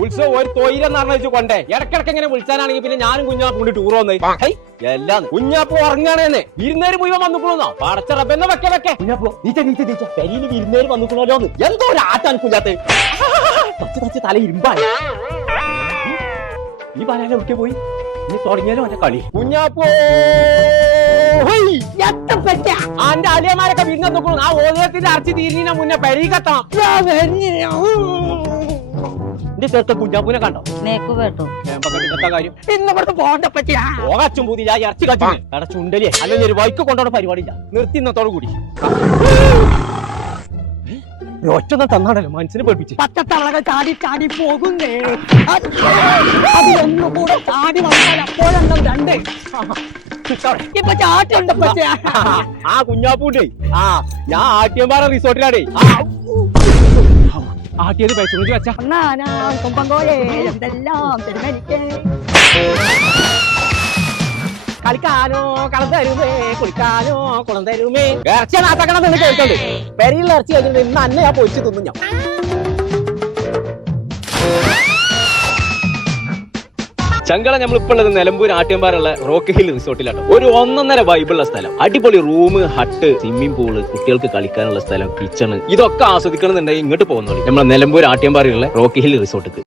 ഉത്സവം ഒരു തൊയിലെന്ന് പറഞ്ഞു കൊണ്ടേ ഇടക്കിടക്ക് ഇങ്ങനെ വിളിച്ചാനാണെങ്കിൽ പിന്നെ ഞാനും കുഞ്ഞാപ്പും കൂടി ടൂർ വന്നേ എല്ലാം കുഞ്ഞാപ്പു ഉറങ്ങാണേന്ന് വിരുന്നേര് മുഴുവൻ വന്നിക്കണോന്നാ പടച്ച റബ്ബെന്ന് വെക്കെ കുഞ്ഞാപ്പു നീച്ച പെരിയില് വിരുന്നേര് വന്നിക്കണോന്ന് എന്തോ ഒരു ആട്ടാണ് കുഞ്ഞാത്ത് തച്ച് തല ഇരുമ്പായി ഈ പറയാൻ ഒക്കെ പോയി ഇനി തുടങ്ങിയാലോ എന്റെ കളി കുഞ്ഞാപ്പോ അന്റെ അലിയന്മാരൊക്കെ വിരുന്ന് നോക്കണം ആ ഓലത്തിന്റെ അരച്ച് തീരുന്നതിന് മുന്നേ പെരീക്കെത്തണം എന്റെ ചേർത്ത കുഞ്ഞാപ്പൂനെ കണ്ടോ കാര്യം പോകച്ചും പുതിയ ഇറച്ചി കച്ചു അവിടെ ചുണ്ടലിയെ അല്ലെങ്കിൽ ഒരു വൈക്ക് കൊണ്ടോടെ പരിപാടിയില്ല നിർത്തി ഇന്നത്തോടു കൂടി ഒറ്റൊന്നും തന്നാണല്ലോ മനസ്സിനെ പഠിപ്പിച്ച് പച്ചത്തളകൾ ചാടി ചാടി പോകുന്നേ അതൊന്നുകൂടെ ചാടി വന്നാൽ അപ്പോഴെണ്ണം രണ്ട് ഇപ്പൊ ചാട്ടുണ്ട് ആ കുഞ്ഞാപ്പൂണ്ടേ ഞാൻ ആട്ടിയമ്പാറ റിസോർട്ടിലാടേ ആട്ടിയത് പൈസ വെച്ച കൊമ്പങ്കോലേ എന്തെല്ലാം തിരുമനിക്കേ കളിക്കാനോ കളം തരുമേ കുളിക്കാനോ കുളം തരുമേ ഇറച്ചി നാട്ടക്കണം എന്ന് കേൾക്കണ്ട് പെരിയുള്ള ഇറച്ചി കഴിഞ്ഞിട്ട് ഇന്ന് അന്നെ ഞാൻ പൊരിച്ച് തിന്നു ഞാൻ ചങ്കള നമ്മളിപ്പോൾ ഉള്ളത് നിലമ്പൂർ ആട്ടിയമ്പാറുള്ള റോക്ക് ഹിൽ റിസോർട്ടിലാണ് ഒരു 1.5 വൈബുള്ള സ്ഥലം അടിപൊളി റൂം ഹട്ട് സ്വിമ്മിംഗ് പൂള് കുട്ടികൾക്ക് കളിക്കാനുള്ള സ്ഥലം കിച്ചണ് ഇതൊക്കെ ആസ്വദിക്കണമെന്നുണ്ടെങ്കിൽ ഇങ്ങോട്ട് പോകുന്നുള്ളൂ നമ്മളെ നിലമ്പൂർ ആട്ടിയമ്പാറുള്ള റോക്ക് ഹിൽ റിസോർട്ടിക്ക്